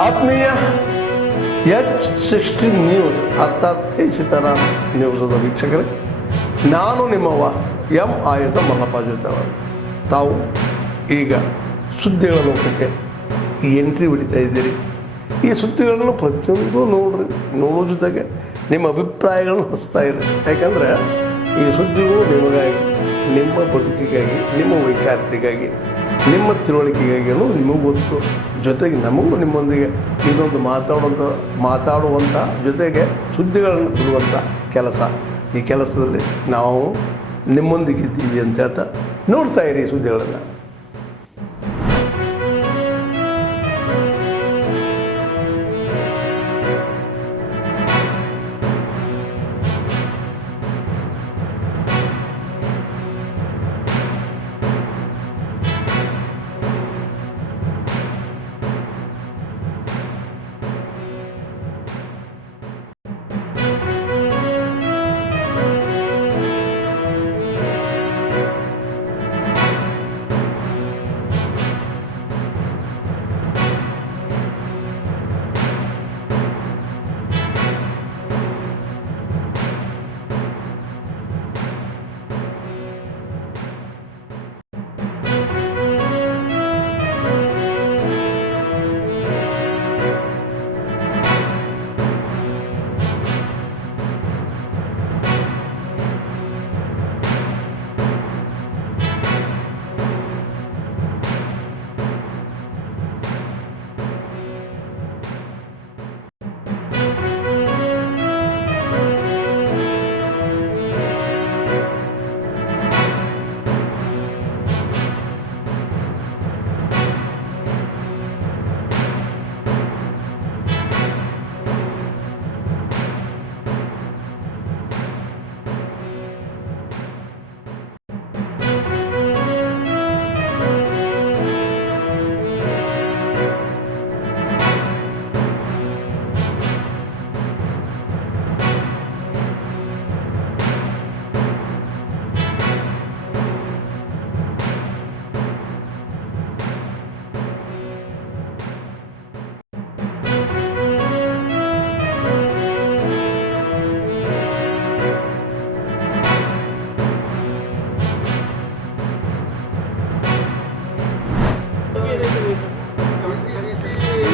ಆತ್ಮೀಯ H16 news ಅರ್ಥಾತ್ ಸೀತಾರಾಮ್ ನ್ಯೂಸದ ವೀಕ್ಷಕರೇ, ನಾನು ನಿಮ್ಮವ ಎಂ ಆಯುಧ ಮಲ್ಲಪ್ಪ ಜೊತೆವರು. ತಾವು ಈಗ ಸುದ್ದಿಗಳ ಲೋಕಕ್ಕೆ ಎಂಟ್ರಿ ಹೊಡಿತಾ ಇದ್ದೀರಿ. ಈ ಸುದ್ದಿಗಳನ್ನು ಪ್ರತಿಯೊಂದು ನೋಡೋ ಜೊತೆಗೆ ನಿಮ್ಮ ಅಭಿಪ್ರಾಯಗಳನ್ನು ಹಚ್ತಾ ಇರಿ. ಯಾಕಂದರೆ ಈ ಸುದ್ದಿಗಳು ನಿಮಗಾಗಿ, ನಿಮ್ಮ ಬದುಕಿಗಾಗಿ, ನಿಮ್ಮ ವೈಚಾರಿಕೆಗಾಗಿ, ನಿಮ್ಮ ತಿಳುವಳಿಕೆಗಾಗಿಯೂ ನಿಮಗೂ ಗೊತ್ತು. ಜೊತೆಗೆ ನಮಗೂ ನಿಮ್ಮೊಂದಿಗೆ ಇದೊಂದು ಮಾತಾಡುವಂಥ ಜೊತೆಗೆ ಸುದ್ದಿಗಳನ್ನು ಬಿಡುವಂಥ ಕೆಲಸ. ಈ ಕೆಲಸದಲ್ಲಿ ನಾವು ನಿಮ್ಮೊಂದಿಗಿದ್ದೀವಿ ಅಂತ ಹೇಳ್ತಾ ನೋಡ್ತಾ ಇರಿ ಸುದ್ದಿಗಳನ್ನು.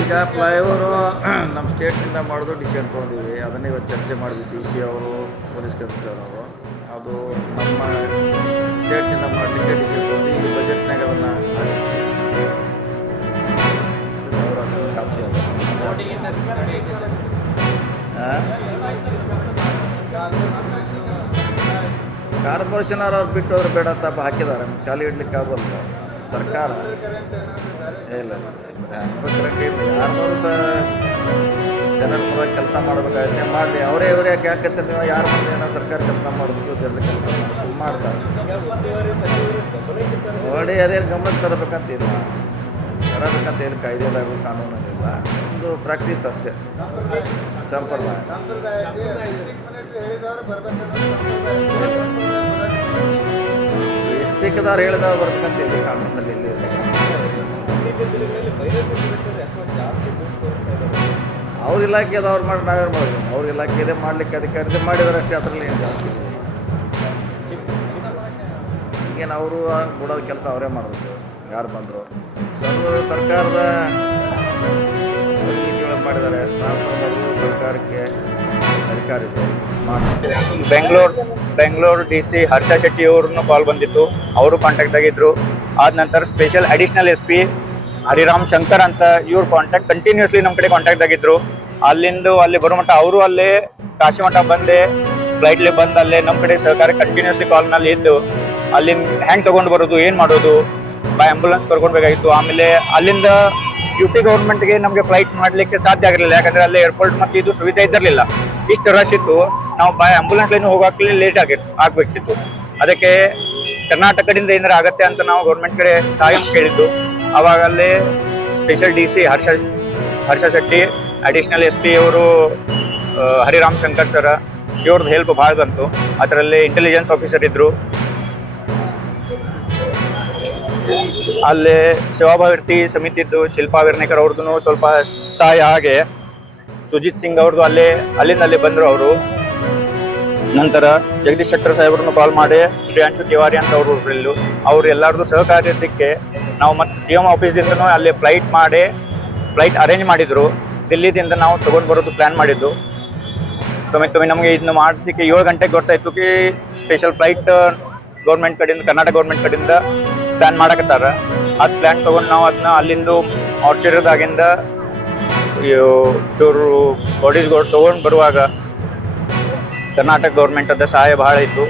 ಈಗ ಫ್ಲೈಓವರು ನಮ್ಮ ಸ್ಟೇಟ್ನಿಂದ ಮಾಡೋದು ಡಿಸಿಷನ್ ತೊಗೊಂಡಿವಿ. ಅದನ್ನೇ ಇವತ್ತು ಚರ್ಚೆ ಮಾಡಿದ್ವಿ. DC ಅವರು, ಪೊಲೀಸ್ ಕಮಿಷನರ್ ಅವರು. ಅದು ನಮ್ಮ ಸ್ಟೇಟ್ನಿಂದ ಮಾಡಲಿಕ್ಕೆ ಡಿಸಿಷನ್ ತೊಗೊಂಡು ಈ ಬಜೆಟ್ನಾಗ ಅದನ್ನು ಕಾರ್ಪೊರೇಷನ್ ಅವ್ರು ಬಿಟ್ಟು ಅವ್ರು ಬೇಡ ತಪ್ಪ ಹಾಕಿದ್ದಾರೆ. ಖಾಲಿ ಇಡ್ಲಿಕ್ಕೆ ಆಗೋಲ್ಲ ಸರ್ಕಾರ. ಇಲ್ಲ ಕರೆಕ್ಟ್ ಇಲ್ಲ. ಯಾರನ್ನೂ ಸಹ ಜನರ ಪರವಾಗಿ ಕೆಲಸ ಮಾಡಬೇಕಾಗುತ್ತೆ ಮಾಡಲಿ. ಅವರೇ ಯಾಕೆ ಹಾಕತ್ತೆ ನೀವು ಯಾರು ಬಂದು ಏನೋ ಸರ್ಕಾರ ಕೆಲಸ ಮಾಡಬೇಕು, ಜನರ ಕೆಲಸ ಮಾಡಬೇಕು ಮಾಡ್ತಾರೆ ನೋಡಿ. ಅದೇನು ಗಮನಕ್ಕೆ ತರಬೇಕಂತ ಏನು ಕಾಯ್ದೆದಾಗೂ ಕಾನೂನಲ್ಲಿಲ್ಲ. ಒಂದು ಪ್ರಾಕ್ಟೀಸ್ ಅಷ್ಟೇ, ಸಂಪ್ರದಾಯ. ಡಿಸ್ಟಿಕ್ದವ್ರು ಹೇಳಿದವ್ರು ಬರ್ಬೇಕಂತ ಇಲ್ಲ ಕಾನೂನಲ್ಲಿ. ಇಲ್ಲಿ ಅವ್ರ ಇಲಾಖೆದವ್ರು ಮಾಡಿ ನಾವೇನು ಮಾಡಬೇಕು? ಅವ್ರ ಇಲಾಖೆದೇ ಮಾಡಲಿಕ್ಕೆ ಅಧಿಕಾರಿದೆ ಮಾಡಿದಾರೆ ಅಷ್ಟೇ. ಅದರಲ್ಲಿ ಏನು ಜಾಸ್ತಿ ಈಗೇನು ಅವರು ಬಿಡೋದು ಕೆಲಸ ಅವರೇ ಮಾಡಬೇಕು ಯಾರು ಬಂದರು. ಸರ್ಕಾರದ ನೀತಿಗಳನ್ನು ಮಾಡಿದ್ದಾರೆ. ಸರ್ಕಾರಕ್ಕೆ ಅಧಿಕಾರ ಇದೆ. ಬೆಂಗಳೂರು DC ಹರ್ಷ ಶೆಟ್ಟಿ ಅವ್ರನ್ನು ಕಾಲ್ ಬಂದಿತ್ತು. ಅವರು ಕಾಂಟ್ಯಾಕ್ಟ್ ಆಗಿದ್ರು. ಆದ ನಂತರ special additional SP Hariram Shankar ಅಂತ ಇವ್ರ ಕಾಂಟ್ಯಾಕ್ಟ್ ಕಂಟಿನ್ಯೂಸ್ಲಿ ನಮ್ಮ ಕಡೆ ಕಾಂಟ್ಯಾಕ್ಟ್ ಆಗಿದ್ರು. ಅಲ್ಲಿಂದ ಅಲ್ಲಿ ಬರೋ ಮಟ್ಟ ಅವರು ಅಲ್ಲೇ ಕಾಶಿ ಮಠ ಬಂದೆ ಫ್ಲೈಟ್ಲಿ ಬಂದು ಅಲ್ಲೇ ನಮ್ಮ ಕಡೆ ಸಹಕಾರ ಕಂಟಿನ್ಯೂಸ್ಲಿ ಕಾಲ್ನಲ್ಲಿ ಇದ್ದು ಅಲ್ಲಿಂದ ಹ್ಯಾಂಗೆ ತೊಗೊಂಡು ಬರೋದು, ಏನು ಮಾಡೋದು, ಬೈ ಆಂಬುಲೆನ್ಸ್ ಕರ್ಕೊಳ್ಬೇಕಾಗಿತ್ತು. ಆಮೇಲೆ ಅಲ್ಲಿಂದ UP ಗೌರ್ಮೆಂಟ್ಗೆ ನಮಗೆ ಫ್ಲೈಟ್ ಮಾಡಲಿಕ್ಕೆ ಸಾಧ್ಯ ಆಗಿರಲಿಲ್ಲ. ಯಾಕಂದರೆ ಅಲ್ಲೇ ಏರ್ಪೋರ್ಟ್ ಮತ್ತು ಇದು ಸುವಿಧೆ ಇದ್ದಿರಲಿಲ್ಲ. ಇಷ್ಟು ರಶ್ ಇತ್ತು. ನಾವು ಬೈ ಆಂಬುಲೆನ್ಸ್ಲೇನು ಹೋಗೋಕ್ಕೆ ಲೇಟ್ ಆಗಬೇಕಿತ್ತು. ಅದಕ್ಕೆ ಕರ್ನಾಟಕದಿಂದ ಏನಾರು ಆಗತ್ತೆ ಅಂತ ನಾವು ಗೌರ್ಮೆಂಟ್ ಕಡೆ ಸಹಾಯ ಕೇಳಿದ್ದು. ಆವಾಗಲೇ ಸ್ಪೆಷಲ್ DC ಹರ್ಷ ಶೆಟ್ಟಿ, ಅಡಿಷನಲ್ SP ಅವರು ಹರಿರಾಮ್ ಶಂಕರ್ ಸರ್, ಇವ್ರದ್ದು ಹೆಲ್ಪ್ ಭಾಳ ಬಂತು. ಅದರಲ್ಲಿ ಇಂಟೆಲಿಜೆನ್ಸ್ ಆಫೀಸರ್ ಇದ್ದರು. ಅಲ್ಲಿ ಸೇವಾಭಾರತಿ ಸಮಿತಿದ್ದು ಶಿಲ್ಪಾ ವಿರ್ನೇಕರ್ ಅವ್ರದ್ದು ಸ್ವಲ್ಪ ಸಹಾಯ, ಹಾಗೆ ಸುಜಿತ್ ಸಿಂಗ್ ಅವ್ರದ್ದು ಅಲ್ಲಿಂದ ಬಂದರು ಅವರು. ನಂತರ ಜಗದೀಶ್ ಶೆಟ್ಟರ್ ಸಾಹೇಬ್ರನ್ನು ಕಾಲ್ ಮಾಡಿ ಪ್ರಿಯಾಂಶು ತಿವಾರಿ ಅಂತ ಅವ್ರು ಎಲ್ಲರದು ಸಹಕಾರ್ಯ ಸಿಕ್ಕಿ ನಾವು ಮತ್ತೆ CM ಆಫೀಸ್ದಿಂದನೂ ಅಲ್ಲಿ ಫ್ಲೈಟ್ ಅರೇಂಜ್ ಮಾಡಿದ್ರು. ದಿಲ್ಲಿದಿಂದ ನಾವು ತಗೊಂಡು ಬರೋದು ಪ್ಲ್ಯಾನ್ ಮಾಡಿದ್ದು. ಕಮ್ಮಿ ನಮಗೆ ಇದನ್ನ ಮಾಡಿಸಿಕ್ಕೆ 7 ಗಂಟೆಗೆ ಗೊತ್ತಾಯ್ತು ಕಿ ಸ್ಪೆಷಲ್ ಫ್ಲೈಟ್ ಗೌರ್ಮೆಂಟ್ ಕಡೆಯಿಂದ, ಕರ್ನಾಟಕ ಗೌರ್ಮೆಂಟ್ ಕಡೆಯಿಂದ ಪ್ಲ್ಯಾನ್ ಮಾಡಕತ್ತಾರ. ಅದು ಪ್ಲ್ಯಾನ್ ತೊಗೊಂಡು ನಾವು ಅದನ್ನ ಅಲ್ಲಿಂದು ಆರ್ಚರಿದಾಗಿಂದ ಇವರು ಬಾಡೀಸ್ಗಳು ತೊಗೊಂಡು ಬರುವಾಗ ಕರ್ನಾಟಕ ಗೌರ್ಮೆಂಟದ ಸಹಾಯ ಭಾಳ ಇತ್ತು.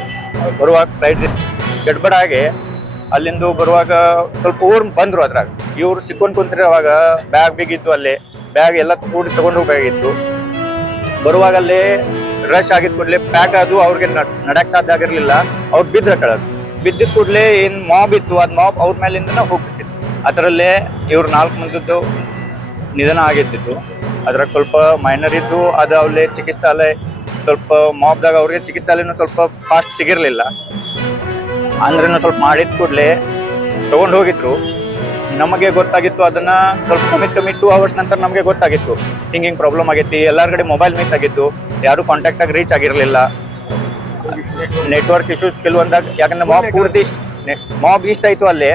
ಬರುವಾಗ ಫ್ಲೈಟ್ ಗಡ್ಬಡಾಗಿ ಅಲ್ಲಿಂದು ಬರುವಾಗ ಸ್ವಲ್ಪ ಊರು ಬಂದರು. ಅದ್ರಾಗ ಇವ್ರು ಸಿಕ್ಕೊಂಡು ಕುಂತಿರುವಾಗ ಬ್ಯಾಗ್ ಬಿಗಿತ್ತು, ಅಲ್ಲೇ ಬ್ಯಾಗ್ ಎಲ್ಲ ಕೂಡಿ ತೊಗೊಂಡು ಹೋಗಬೇಕಾಗಿತ್ತು. ಬರುವಾಗ ಅಲ್ಲೇ ರಶ್ ಆಗಿದ್ ಕೂಡಲೇ ಪ್ಯಾಕ್ ಅದು ಅವ್ರಿಗೆ ನಡಕ್ ಸಾಧ್ಯ ಆಗಿರಲಿಲ್ಲ. ಅವ್ರು ಬಿದ್ದರೆ ಕೆಳಗೆ ಬಿದ್ದಿದ್ದ ಕೂಡಲೇ ಏನು ಮಾಬ್ ಇತ್ತು, ಅದು ಮಾಬ್ ಅವ್ರ ಮೇಲಿಂದ ಹೋಗ್ಬಿಟ್ಟಿತ್ತು. ಅದರಲ್ಲೇ ಇವ್ರು 4 ಮಂದಿದ್ದು ನಿಧನ ಆಗಿರ್ತಿತ್ತು. ಅದ್ರಾಗ ಸ್ವಲ್ಪ ಮೈನರ್ ಇದ್ದು, ಅದು ಅವಲ್ಲೇ ಚಿಕಿತ್ಸಾಲಯ ಸ್ವಲ್ಪ ಮಾಬ್ದಾಗ ಅವ್ರಿಗೆ ಚಿಕಿತ್ಸಾಲಯನೂ ಸ್ವಲ್ಪ ಫಾಸ್ಟ್ ಸಿಗಿರಲಿಲ್ಲ. ಅಂದ್ರೂ ಸ್ವಲ್ಪ ಮಾಡಿದ ಕೂಡಲೇ ತೊಗೊಂಡು ಹೋಗಿದ್ರು. ನಮಗೆ ಗೊತ್ತಾಗಿತ್ತು ಅದನ್ನು ಸ್ವಲ್ಪ ಕಮ್ಮಿ 2 ಅವರ್ಸ್ ನಂತರ ನಮಗೆ ಗೊತ್ತಾಗಿತ್ತು ಹಿಂಗೆ ಪ್ರಾಬ್ಲಮ್ ಆಗೈತಿ. ಎಲ್ಲರ ಕಡೆ ಮೊಬೈಲ್ ಮಿಸ್ ಆಗಿತ್ತು, ಯಾರು ಕಾಂಟ್ಯಾಕ್ಟಾಗಿ ರೀಚ್ ಆಗಿರಲಿಲ್ಲ. ನೆಟ್ವರ್ಕ್ ಇಶ್ಯೂಸ್ ಕೆಲವೊಂದಾಗ, ಯಾಕಂದ್ರೆ ಮಾಬ್ ಇಷ್ಟ ಆಯಿತು, ಅಲ್ಲೇ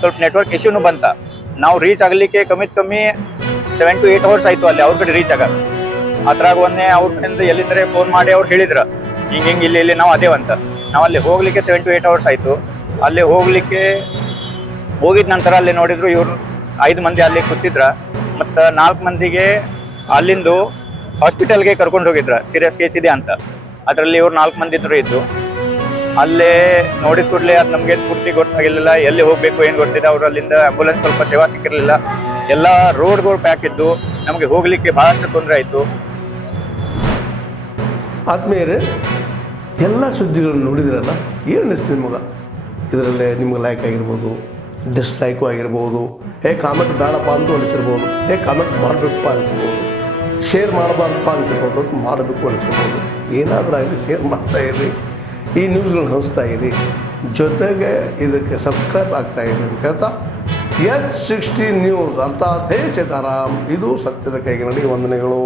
ಸ್ವಲ್ಪ ನೆಟ್ವರ್ಕ್ ಇಶ್ಯೂನು ಬಂತ. ನಾವು ರೀಚ್ ಆಗಲಿಕ್ಕೆ ಕಮ್ಮಿ 7 to 8 ಅವರ್ಸ್ ಆಯಿತು ಅಲ್ಲಿ ಅವ್ರ ಕಡೆ ರೀಚ್ ಆಗ. ಅದ್ರಾಗ ಒಂದೇ ಅವ್ರ ಕಡೆಯಿಂದ ಎಲ್ಲಿಂದರೆ ಫೋನ್ ಮಾಡಿ ಅವ್ರು ಹೇಳಿದ್ರು ಹಿಂಗೆ ಇಲ್ಲಿ ನಾವು ಅದೇವಂತ. ನಾವು ಅಲ್ಲಿ ಹೋಗ್ಲಿಕ್ಕೆ 7 to 8 ಅವರ್ಸ್ ಆಯಿತು. ಅಲ್ಲಿ ಹೋಗಿದ ನಂತರ ಅಲ್ಲಿ ನೋಡಿದ್ರು ಇವ್ರು 5 ಮಂದಿ ಅಲ್ಲಿ ಕೂತಿದ್ರ. ಮತ್ತು 4 ಮಂದಿಗೆ ಅಲ್ಲಿಂದು ಹಾಸ್ಪಿಟಲ್ಗೆ ಕರ್ಕೊಂಡು ಹೋಗಿದ್ರ, ಸೀರಿಯಸ್ ಕೇಸ್ ಇದೆ ಅಂತ. ಅದರಲ್ಲಿ ಇವ್ರು 4 ಮಂದಿ ಇದ್ದು ಅಲ್ಲೇ ನೋಡಿದ ಕೂಡಲೇ ಅದು ನಮಗೆ ಪೂರ್ತಿ ಗೊತ್ತಾಗಿರಲಿಲ್ಲ, ಎಲ್ಲಿ ಹೋಗಬೇಕು ಏನು ಗೊತ್ತಿದೆ. ಅವ್ರು ಅಲ್ಲಿಂದ ಆಂಬುಲೆನ್ಸ್ ಸ್ವಲ್ಪ ಸೇವಾ ಸಿಕ್ಕಿರಲಿಲ್ಲ. ಎಲ್ಲ ರೋಡ್ಗಳು ಪ್ಯಾಕ್ ಇದ್ದು, ನಮಗೆ ಹೋಗಲಿಕ್ಕೆ ಭಾಳಷ್ಟು ತೊಂದರೆ ಆಯಿತು. ಆದ್ಮೇಲೆ ಎಲ್ಲ ಸುದ್ದಿಗಳನ್ನು ನೋಡಿದ್ರಲ್ಲ, ಏನು ಅನಿಸ್ತು ನಿಮಗೆ? ಇದರಲ್ಲೇ ನಿಮ್ಗೆ ಲೈಕ್ ಆಗಿರ್ಬೋದು, ಡಿಸ್ಲೈಕು ಆಗಿರ್ಬೋದು, ಕಾಮೆಂಟ್ ಬೇಡಪ್ಪ ಅಂತ ಅನಿಸಿರ್ಬೋದು, ಕಾಮೆಂಟ್ ಮಾಡಬೇಕಪ್ಪ ಅನಿಸ್ಬೋದು, ಶೇರ್ ಮಾಡಬಾರ್ದಪ್ಪ ಅನಿಸಿರ್ಬೋದು, ಅಥವಾ ಮಾಡಬೇಕು ಅನಿಸಿರ್ಬೋದು. ಏನಾದರೂ ಆಗಲಿ ಶೇರ್ ಮಾಡ್ತಾಯಿರಿ, ಈ ನ್ಯೂಸ್ಗಳನ್ನ ಹಂಚ್ತಾ ಇರಿ, ಜೊತೆಗೆ ಇದಕ್ಕೆ ಸಬ್ಸ್ಕ್ರೈಬ್ ಆಗ್ತಾಯಿರಿ ಅಂತ ಹೇಳ್ತಾ H16 ನ್ಯೂಸ್ ಅರ್ಥಾತ್ ಹೇ ಸೀತಾರಾಮ್, ಇದು ಸತ್ಯದ ಕೈಗೆ ನಡಿ. ವಂದನೆಗಳು.